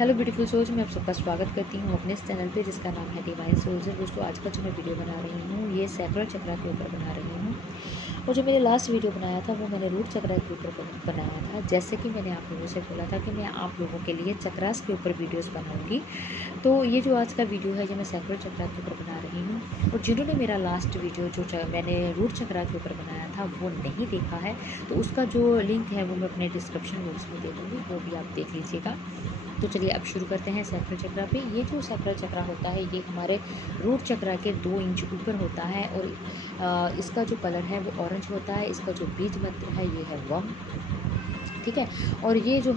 Hello beautiful souls, मैं आप सबका स्वागत करती हूँ अपने इस चैनल पे जिसका नाम है डिवाइन सोल्स। दोस्तों, आज का जो मैं वीडियो बना रही हूँ ये सैक्रल चक्रा के ऊपर बना रही हूँ। और जो मैंने लास्ट वीडियो बनाया था वो मैंने रूट चक्रा के ऊपर बनाया था। जैसे कि मैंने आप लोगों से बोला था कि मैं आप लोगों के लिए चक्रास के ऊपर वीडियोस बनाऊंगी, तो ये जो आज का वीडियो है ये मैं सैक्रल चक्रा के ऊपर बना रही हूँ। और जिन्होंने मेरा लास्ट वीडियो जो मैंने रूट चक्रा के ऊपर बनाया था वो नहीं देखा है, तो उसका जो लिंक है वो मैं अपने डिस्क्रिप्शन बॉक्स में दे दूँगी, वो भी आप देख लीजिएगा। तो चलिए अब शुरू करते हैं सैक्रल चक्रा पे। ये जो सैक्रल चक्रा होता है ये हमारे रूट चक्रा के 2 इंच ऊपर होता है और इसका जो कलर है वो ऑरेंज होता है। इसका जो बीज मंत्र है ये है वम, ठीक है। और ये जो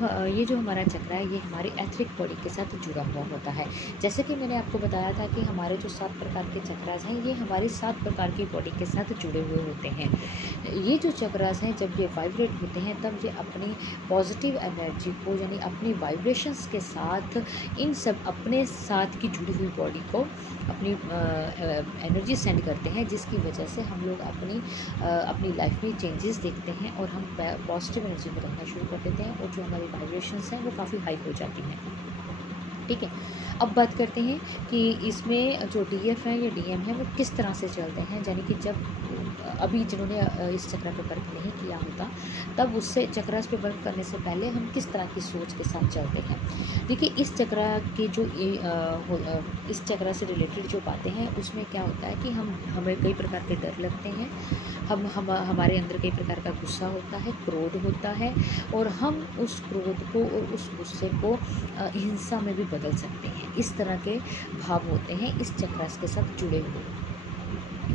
हमारा चक्र है ये हमारी एथरिक बॉडी के साथ जुड़ा हुआ होता है। जैसे कि मैंने आपको बताया था कि हमारे जो 7 प्रकार के चक्रास हैं ये हमारी 7 प्रकार की बॉडी के साथ जुड़े हुए होते हैं। ये जो चक्रास हैं जब ये वाइब्रेट होते हैं तब ये अपनी पॉजिटिव एनर्जी को यानी अपनी वाइब्रेशंस के साथ इन सब अपने साथ की जुड़ी हुई बॉडी को अपनी एनर्जी सेंड करते हैं, जिसकी वजह से हम लोग अपनी लाइफ में चेंजेस देखते हैं और हम पॉजिटिव एनर्जी में रहना शुरू कर देते हैं और जो हमारी वाइब्रेशंस हैं वो काफ़ी हाई हो जाती हैं, ठीक है। अब बात करते हैं कि इसमें जो डीएफ है या डीएम है वो किस तरह से चलते हैं। यानी कि जब अभी जिन्होंने इस चक्र पे वर्क नहीं किया होता तब उससे चक्रास पे वर्क करने से पहले हम किस तरह की सोच के साथ चलते हैं। देखिए, इस चक्र के इस चक्र से रिलेटेड जो बातें हैं उसमें क्या होता है कि हमें कई प्रकार के डर लगते हैं। हमारे अंदर कई प्रकार का गुस्सा होता है, क्रोध होता है और हम उस क्रोध को और उस गुस्से को हिंसा में भी बदल सकते हैं। इस तरह के भाव होते हैं इस चक्रास के साथ जुड़े हुए,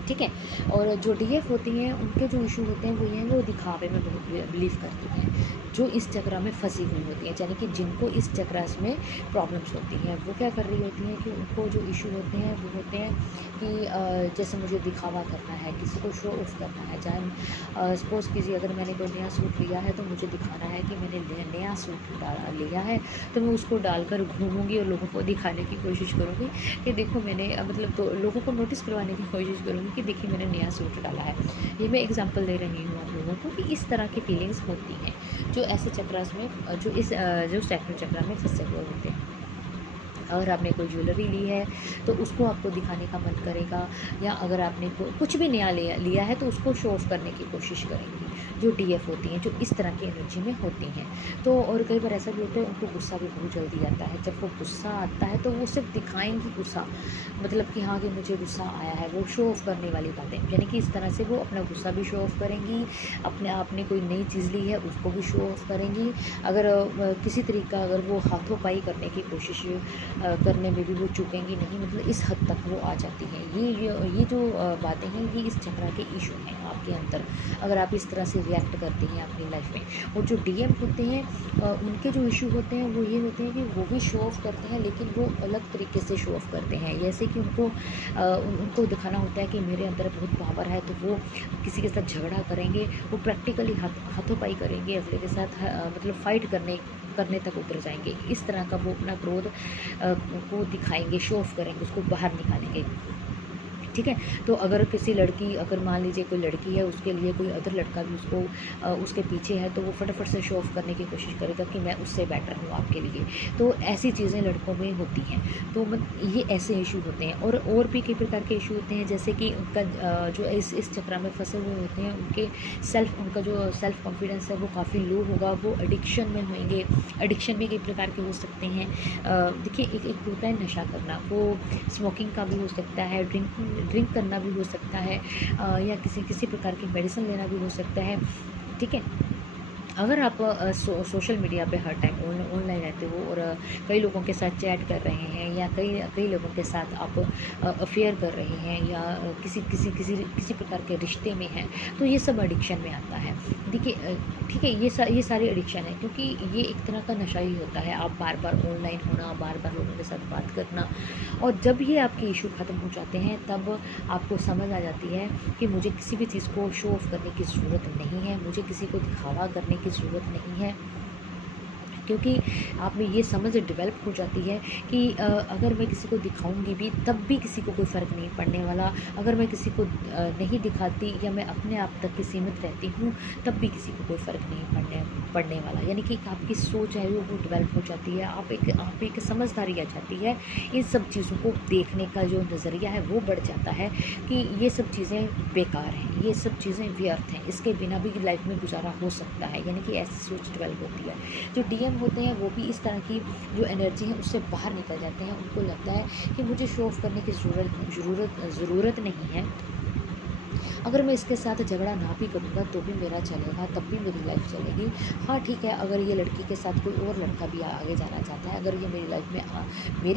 ठीक है। और जो डीएफ होती हैं उनके जो इशू होते हैं वो ये हैं, वो दिखावे में बहुत बिलीव करती हैं, जो इस चक्रा में फंसी हुई होती हैं। यानी कि जिनको इस चक्रास में प्रॉब्लम्स होती हैं वो क्या कर रही होती हैं कि उनको जो इशू होते हैं वो होते हैं कि जैसे मुझे दिखावा करना है, किसी को शो ऑफ करना है। चाहे सपोज़ कीजिए अगर मैंने कोई नया सूट लिया है तो मुझे दिखाना है कि मैंने नया सूट लिया है, तो मैं उसको डालकर घूमूंगी और लोगों को दिखाने की कोशिश करूँगी कि देखो मैंने मतलब तो लोगों को नोटिस करवाने की कोशिश करूँगी कि देखिए मैंने नया सूट डाला है। ये मैं एग्जांपल दे रही हूँ आप लोगों को कि इस तरह की फीलिंग्स होती हैं जो ऐसे चक्रास में जो सैक्रल चक्रा में फंसे हुए होते हैं। अगर आपने कोई ज्वेलरी ली है तो उसको आपको दिखाने का मन करेगा, या अगर आपने कुछ भी नया लिया है तो उसको शो ऑफ करने की कोशिश करेंगी जो डीएफ होती हैं, जो इस तरह की एनर्जी में होती हैं। तो और कई बार ऐसा भी होता है उनको गुस्सा भी बहुत जल्दी आता है। जब वो गुस्सा आता है तो वो सिर्फ दिखाएंगी गुस्सा, मतलब कि हाँ कि मुझे गुस्सा आया है, वो शो ऑफ करने वाली बातें। यानी कि इस तरह से वो अपना गुस्सा भी शो ऑफ करेंगी, अपने आपने कोई नई चीज़ ली है उसको भी शो ऑफ करेंगी। अगर किसी तरीका अगर वो हाथों पाई करने की कोशिश करने में भी वो चूकेंगी नहीं, मतलब इस हद तक वो आ जाती हैं। ये जो बातें हैं ये इस चक्र के इशू हैं आपके अंदर, अगर आप इस तरह से रिएक्ट करती हैं अपनी लाइफ में। और जो डीएम होते हैं उनके जो इशू होते हैं वो ये होते हैं कि वो भी शो ऑफ करते हैं, लेकिन वो अलग तरीके से शो ऑफ करते हैं। जैसे कि उनको दिखाना होता है कि मेरे अंदर बहुत पावर है, तो वो किसी के साथ झगड़ा करेंगे, वो प्रैक्टिकली हाथों-पाई करेंगे अगले के साथ, मतलब फाइट करने तक उतर जाएंगे। इस तरह का वो अपना क्रोध को दिखाएंगे, शो ऑफ करेंगे, उसको बाहर निकालेंगे, ठीक है। तो अगर अगर मान लीजिए कोई लड़की है, उसके लिए कोई अदर लड़का भी उसके पीछे है, तो वो फटाफट से शो ऑफ करने की कोशिश करेगा कि मैं उससे बेटर हूँ आपके लिए। तो ऐसी चीज़ें लड़कों में होती हैं। तो ये ऐसे इशू होते हैं और भी कई प्रकार के इशू होते हैं। जैसे कि उनका जो इस चक्र में फंसे हुए होते हैं उनका जो सेल्फ कॉन्फिडेंस है वो काफ़ी लो होगा, वो एडिक्शन में होंगे। एडिक्शन भी कई प्रकार के हो सकते हैं। देखिए, एक होता है नशा करना, वो स्मोकिंग का भी हो सकता है, ड्रिंक करना भी हो सकता है, या किसी प्रकार की मेडिसिन लेना भी हो सकता है, ठीक है। अगर आप सोशल मीडिया पे हर टाइम ऑनलाइन रहते हो और कई लोगों के साथ चैट कर रहे हैं, या कई लोगों के साथ आप अफेयर कर रहे हैं, या किसी प्रकार के रिश्ते में हैं, तो ये सब एडिक्शन में आता है। देखिए, ठीक है, ये सारी एडिक्शन है, क्योंकि ये एक तरह का नशा ही होता है। आप बार बार ऑनलाइन होना, बार बार लोगों के साथ बात करना, और जब ये आपके इशू ख़त्म हो जाते हैं तब आपको समझ आ जाती है कि मुझे किसी भी चीज़ को शो ऑफ करने की ज़रूरत नहीं है, मुझे किसी को दिखावा करने की ज़रूरत नहीं है, क्योंकि आप में ये समझ डेवलप हो जाती है कि अगर मैं किसी को दिखाऊंगी भी तब भी किसी को कोई फ़र्क नहीं पड़ने वाला, अगर मैं किसी को नहीं दिखाती या मैं अपने आप तक ही सीमित रहती हूँ तब भी किसी को कोई फ़र्क नहीं पड़ने वाला। यानी कि आपकी सोच है वो डेवलप हो जाती है, आप एक समझदारी आ जाती है, इन सब चीज़ों को देखने का जो नज़रिया है वो बढ़ जाता है कि ये सब चीज़ें बेकार हैं, ये सब चीज़ें व्यर्थ हैं, इसके बिना भी लाइफ में गुजारा हो सकता है। यानी कि ऐसी सोच डेवलप होती है। जो डीएम होते हैं वो भी इस तरह की जो एनर्जी है उससे बाहर निकल जाते हैं। उनको लगता है कि मुझे शो ऑफ करने की ज़रूरत नहीं है, अगर मैं इसके साथ झगड़ा ना भी करूँगा तो भी मेरा चलेगा, तब भी मेरी लाइफ चलेगी। हाँ ठीक है, अगर ये लड़की के साथ कोई और लड़का भी आगे जाना चाहता है, अगर ये मेरी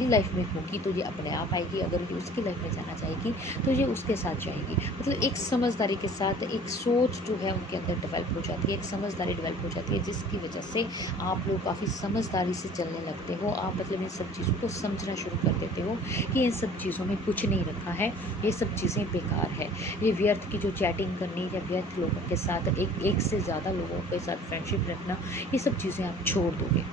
लाइफ में होगी तो ये अपने आप आएगी, अगर ये उसकी लाइफ में जाना चाहेगी तो ये उसके साथ जाएगी। मतलब एक समझदारी के साथ एक सोच जो है उनके अंदर डेवलप हो जाती है, एक समझदारी डेवलप हो जाती है, जिसकी वजह से आप लोग काफ़ी समझदारी से चलने लगते हो। आप मतलब इन सब चीज़ों को समझना शुरू कर देते हो कि इन सब चीज़ों में कुछ नहीं रखा है, ये सब चीज़ें बेकार है, ये व्यर्थ की जो चैटिंग करनी या व्यर्थ लोगों के साथ एक से ज़्यादा लोगों के साथ फ्रेंडशिप रखना, ये सब चीज़ें आप छोड़ दोगे।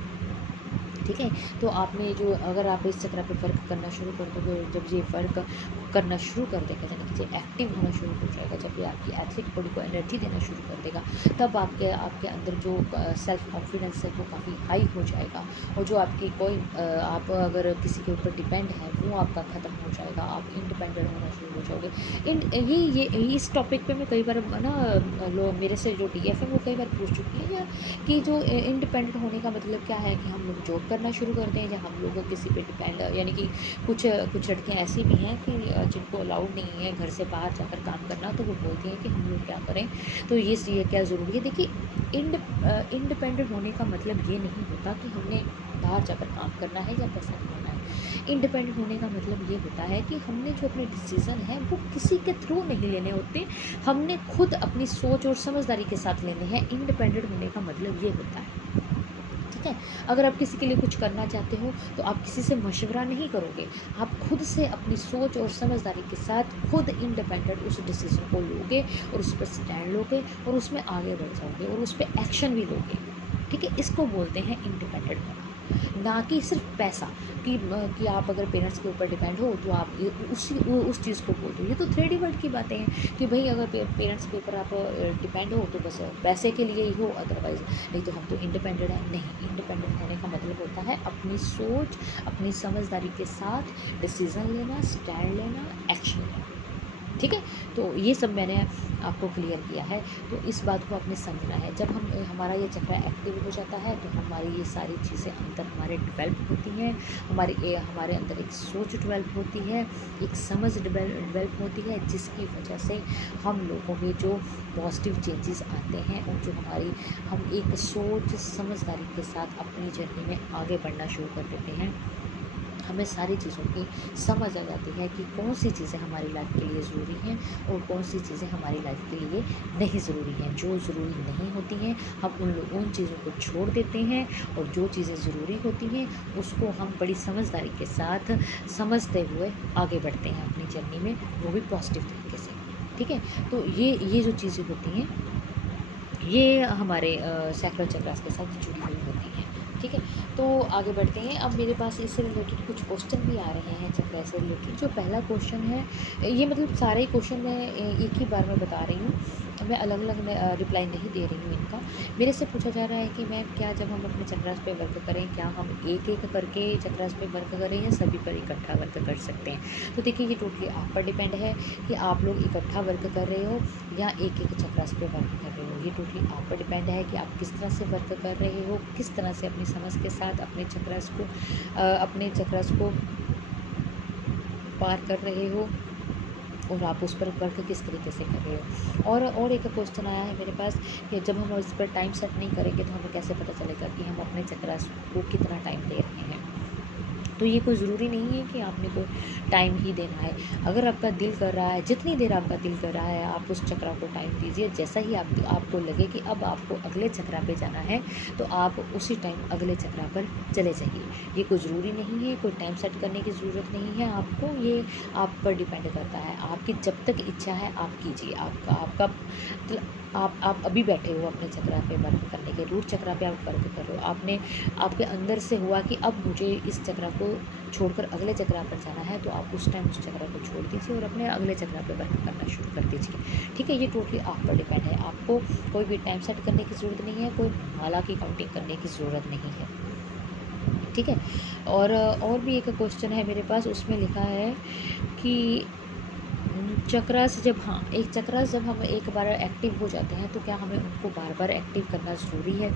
ठीक है, तो आपने जो अगर आप इस चक्र पे फ़र्क करना शुरू कर दोगे, जब ये फ़र्क करना शुरू कर देगा, यानी कि ये एक्टिव होना शुरू हो जाएगा, जब ये आपकी एथलिक बॉडी को एनर्जी देना शुरू कर देगा, तब आपके अंदर जो सेल्फ कॉन्फिडेंस है वो काफ़ी हाई हो जाएगा। और जो आपकी कोई आप अगर किसी के ऊपर डिपेंड है वो आपका ख़त्म हो जाएगा, आप इंडिपेंडेंट होना शुरू हो जाओगे। ये इस टॉपिक पे मैं कई बार ना लोग मेरे से जो डीएफ है वो कई बार पूछ चुकी है, या कि जो इंडिपेंडेंट होने का मतलब क्या है, कि हम लोग जॉब करना शुरू करते हैं या हम लोग किसी पे डिपेंड, यानी कि कुछ लड़कियां ऐसी भी हैं कि जिनको अलाउड नहीं है घर से बाहर जाकर काम करना, तो वो बोलती हैं कि हम लोग क्या करें, तो ये क्या ज़रूरी है। देखिए इंडिपेंडेंट होने का मतलब ये नहीं होता कि हमने बाहर जाकर काम करना है या पैसा कमाना है। इंडिपेंडेंट होने का मतलब ये होता है कि हमने जो अपने डिसीज़न हैं वो किसी के थ्रू नहीं लेने होते, हमने खुद अपनी सोच और समझदारी के साथ लेने हैं। इंडिपेंडेंट होने का मतलब ये होता है। ठीक है, अगर आप किसी के लिए कुछ करना चाहते हो तो आप किसी से मशवरा नहीं करोगे, आप खुद से अपनी सोच और समझदारी के साथ खुद इंडिपेंडेंट उस डिसीज़न को लोगे और उस पर स्टैंड लोगे और उसमें आगे बढ़ जाओगे और उस पर एक्शन भी लोगे। ठीक है, इसको बोलते हैं इंडिपेंडेंट होना, ना कि सिर्फ पैसा, कि आप अगर पेरेंट्स के ऊपर डिपेंड हो तो आप उस चीज़ को बोल दो। ये तो थ्रेड वर्ल्ड की बातें हैं कि भाई अगर पेरेंट्स के ऊपर आप डिपेंड हो तो बस पैसे के लिए ही हो, अदरवाइज नहीं तो हम तो इंडिपेंडेंट हैं। नहीं, इंडिपेंडेंट होने का मतलब होता है अपनी सोच, अपनी समझदारी के साथ डिसीज़न लेना, स्टैंड लेना, एक्शन लेना। ठीक है, तो ये सब मैंने आपको क्लियर किया है। तो इस बात को आपने समझना है, जब हमारा ये चक्र एक्टिव हो जाता है तो हमारी ये सारी चीज़ें अंदर हमारे डेवलप होती हैं, हमारे अंदर एक सोच डेवलप होती है, एक समझ डेवलप होती है, जिसकी वजह से हम लोगों में जो पॉजिटिव चेंजेस आते हैं और जो हम एक सोच समझदारी के साथ अपनी जर्नी में आगे बढ़ना शुरू कर देते हैं। हमें सारी चीज़ों की समझ आ जाती है कि कौन सी चीज़ें हमारी लाइफ के लिए ज़रूरी हैं और कौन सी चीज़ें हमारी लाइफ के लिए नहीं ज़रूरी हैं। जो ज़रूरी नहीं होती हैं हम उन चीज़ों को छोड़ देते हैं, और जो चीज़ें ज़रूरी होती हैं उसको हम बड़ी समझदारी के साथ समझते हुए आगे बढ़ते हैं अपनी जर्नी में, वो भी पॉजिटिव तरीके से। ठीक है, तो ये जो चीज़ें होती हैं ये हमारे सैक्रल चक्रास के साथ जुड़ी हुई होती हैं। ठीक है, तो आगे बढ़ते हैं। अब मेरे पास इससे रिलेटेड कुछ क्वेश्चन भी आ रहे हैं चक्र से रिलेटेड। जो पहला क्वेश्चन है, ये मतलब सारे क्वेश्चन मैं एक ही बार में बता रही हूँ, मैं अलग अलग रिप्लाई नहीं दे रही हूँ इनका। मेरे से पूछा जा रहा है कि मैम क्या जब हम अपने चक्रास पे वर्क करें, क्या हम एक एक करके चक्रास पे वर्क करें या सभी पर इकट्ठा वर्क कर सकते हैं। तो देखिए, ये टोटली आप पर डिपेंड है कि आप लोग इकट्ठा वर्क कर रहे हो या एक एक चक्रास पे वर्क कर रहे हो। ये टोटली आप पर डिपेंड है कि आप किस तरह से वर्क कर रहे हो, किस तरह से अपनी समझ के साथ अपने चक्रास को पार कर रहे हो और आप उस पर वर्क किस तरीके से कर रहे हो। और एक क्वेश्चन आया है मेरे पास कि जब हम इस पर टाइम सेट नहीं करेंगे तो हमें कैसे पता चलेगा कि हम अपने चक्रास को कितना टाइम दे रहे हैं। तो ये कोई ज़रूरी नहीं है कि आपने कोई टाइम ही देना है। अगर आपका दिल कर रहा है, जितनी देर आपका दिल कर रहा है, आप उस चक्रा को टाइम दीजिए। जैसा ही आपको लगे कि अब आपको अगले चक्रा पे जाना है, तो आप उसी टाइम अगले चक्रा पर चले जाइए। ये कोई ज़रूरी नहीं है, कोई टाइम सेट करने की ज़रूरत नहीं है आपको, ये आप पर डिपेंड करता है। आपकी जब तक इच्छा है आप कीजिए। आपका आपका मतलब आप अभी बैठे हो अपने चक्रा पे वर्क करने के, रूट चक्रा पे आप वर्क कर रहे हो। आपके अंदर से हुआ कि अब मुझे इस चक्रा को छोड़कर अगले चक्रा पर जाना है, तो आप उस टाइम उस चक्रा को छोड़ दीजिए और अपने अगले चक्रा पे वर्क करना शुरू कर दीजिए। ठीक है, ये टोटली आप पर डिपेंड है। आपको कोई भी टाइम सेट करने की ज़रूरत नहीं है, कोई माला की काउंटिंग करने की ज़रूरत नहीं है। ठीक है, और भी एक क्वेश्चन है मेरे पास, उसमें लिखा है कि चक्रास जब एक चक्रास जब हम एक बार एक्टिव हो जाते हैं, तो क्या हमें उनको बार बार एक्टिव करना ज़रूरी है?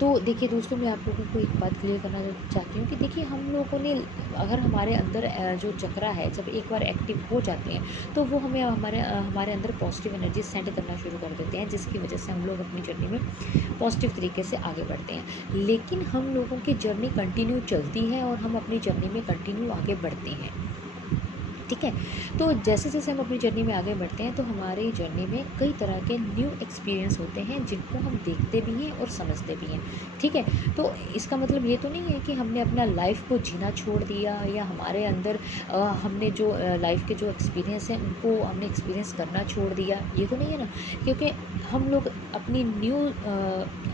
तो देखिए दोस्तों, मैं आप लोगों को एक बात क्लियर करना चाहती हूँ कि देखिए, हम लोगों ने अगर हमारे अंदर जो चक्रा है जब एक बार एक्टिव हो जाते हैं, तो वो हमें हमारे अंदर पॉजिटिव एनर्जी सेंड करना शुरू कर देते हैं, जिसकी वजह से हम लोग अपनी जर्नी में पॉजिटिव तरीके से आगे बढ़ते हैं। लेकिन हम लोगों की जर्नी कंटिन्यू चलती है और हम अपनी जर्नी में कंटिन्यू आगे बढ़ते हैं। ठीक है, तो जैसे जैसे हम अपनी जर्नी में आगे बढ़ते हैं, तो हमारी जर्नी में कई तरह के न्यू एक्सपीरियंस होते हैं, जिनको हम देखते भी हैं और समझते भी हैं। ठीक है, तो इसका मतलब ये तो नहीं है कि हमने अपना लाइफ को जीना छोड़ दिया, या हमारे अंदर हमने जो लाइफ के जो एक्सपीरियंस हैं उनको हमने एक्सपीरियंस करना छोड़ दिया, ये तो नहीं है ना। क्योंकि हम लोग अपनी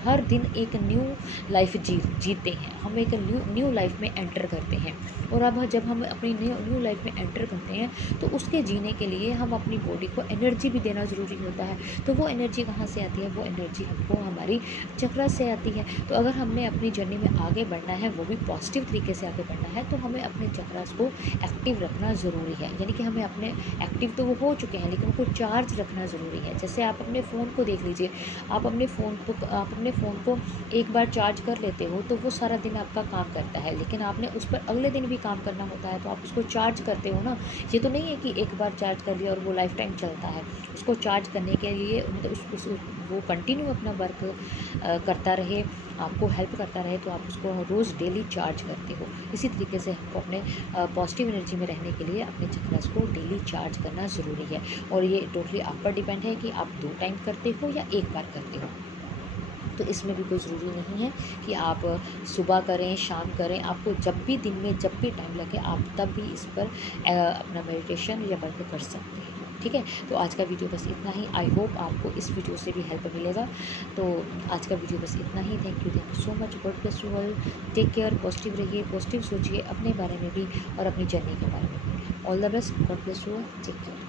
हर दिन एक न्यू लाइफ जीते हैं, हम एक न्यू लाइफ में एंटर करते हैं। और अब जब हम अपनी न्यू लाइफ में एंटर करते हैं, तो उसके जीने के लिए हम अपनी बॉडी को एनर्जी भी देना ज़रूरी होता है। तो वो एनर्जी कहाँ से आती है? वो एनर्जी हमको हमारी चक्रा से आती है। तो अगर हमने अपनी जर्नी में आगे बढ़ना है, वो भी पॉजिटिव तरीके से आगे बढ़ना है, तो हमें अपने चक्रास को एक्टिव रखना ज़रूरी है। यानी कि हमें अपने एक्टिव तो वो हो चुके हैं, लेकिन उनको चार्ज रखना ज़रूरी है। जैसे आप अपने फ़ोन को देख लीजिए, आप अपने फ़ोन को एक बार चार्ज कर लेते हो, तो वो सारा दिन आपका काम करता है, लेकिन आपने उस पर अगले दिन भी काम करना होता है, तो आप उसको चार्ज करते हो ना। ये तो नहीं है कि एक बार चार्ज कर लिया और वो लाइफ टाइम चलता है। उसको चार्ज करने के लिए मतलब वो कंटिन्यू अपना वर्क करता रहे, आपको हेल्प करता रहे, तो आप उसको रोज़ डेली चार्ज करते हो। इसी तरीके से हमको अपने पॉजिटिव एनर्जी में रहने के लिए अपने चक्रास को डेली चार्ज करना ज़रूरी है। और ये टोटली आप पर डिपेंड है कि आप 2 टाइम करते हो या एक बार करते हो। तो इसमें भी कोई ज़रूरी नहीं है कि आप सुबह करें, शाम करें। आपको जब भी दिन में जब भी टाइम लगे, आप तब भी इस पर अपना मेडिटेशन या वर्क कर सकते हैं। ठीक है, तो आज का वीडियो बस इतना ही। आई होप आपको इस वीडियो से भी हेल्प मिलेगा। तो आज का वीडियो बस इतना ही। Thank you so much. God bless you all. Take care. Positive रहिए, पॉजिटिव सोचिए अपने बारे में भी और अपनी जर्नी के बारे में भी। All the best. God bless you all. Take care.